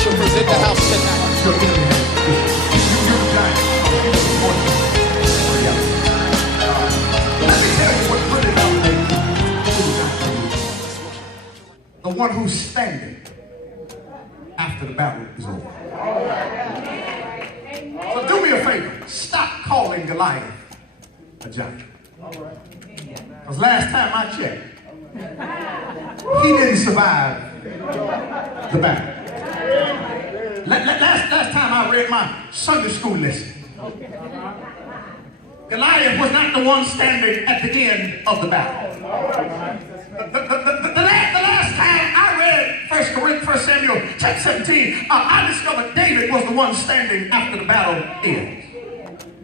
worshipers in the house tonight. Let me tell you what really dominates the one who's standing after the battle is over. So do me a favor, stop calling Goliath a giant. Because last time I checked, he didn't survive the battle. Last time I read my Sunday school lesson, Goliath was not the one standing at the end of the battle. The last time I read 1 Samuel chapter 17, I discovered David was the one standing after the battle ends.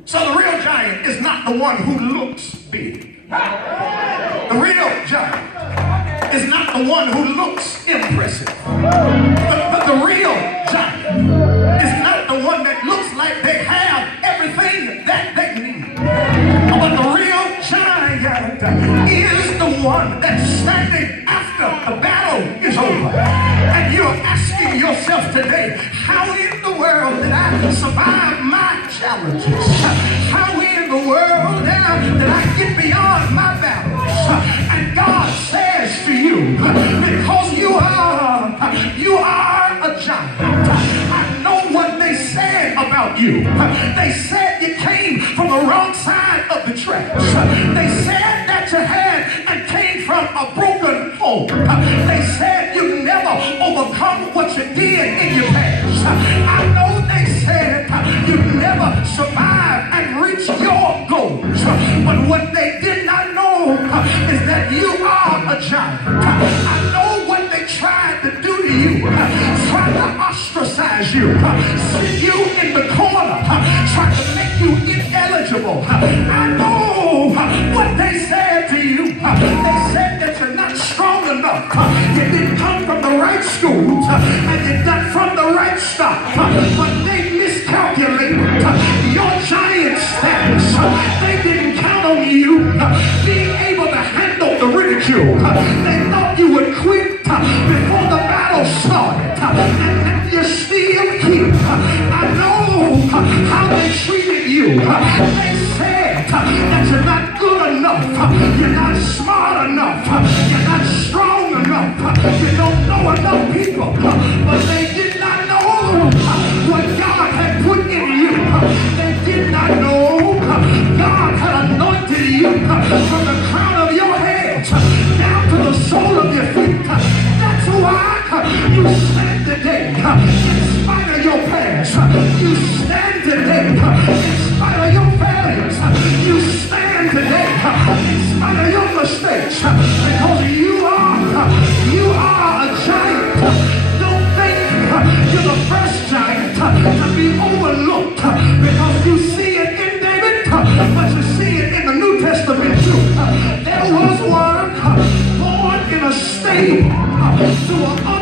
So the real giant is not the one who looks big. The real giant is not the one who looks impressive. But the real giant is not the one that looks like they have everything that they need. But the real giant is the one that's standing after the battle is over. And you're asking yourself today, how in the world did I survive my challenges? How in the world did I get beyond my battles? And God says to you, because you are a giant. I know what they said about you. They said you came from the wrong side of the tracks. They said that you had and came from a broken home. They said you never overcome what you did in your past. I know they said you never survived and reached your goals. But what they did not know is that you are a giant. I know what they tried to do to you. Tried to ostracize you. Sit you in the corner. Tried to make you ineligible. I know what they said to you. They said that you're not strong enough. You didn't come from the right schools. And you're not from the right stock. But they miscalculated your giant status. They didn't count on you being able to handle the ridicule. They thought you would quit before the battle started. And you're still here. I know how they treated you. They said that you're not good enough. You're not smart enough. You're not strong enough. You don't know enough people. But they did not know what God had put in you. They did not know God had anointed you from the crown of your head down to the sole of your feet. That's why you stand today in spite of your past. You stand today in spite of your failures. You stand today in spite of your mistakes. Because you are a giant. Don't think you're the first giant to be overlooked, because you see it in David, but you see it in the New Testament too. There was one born in a stable to an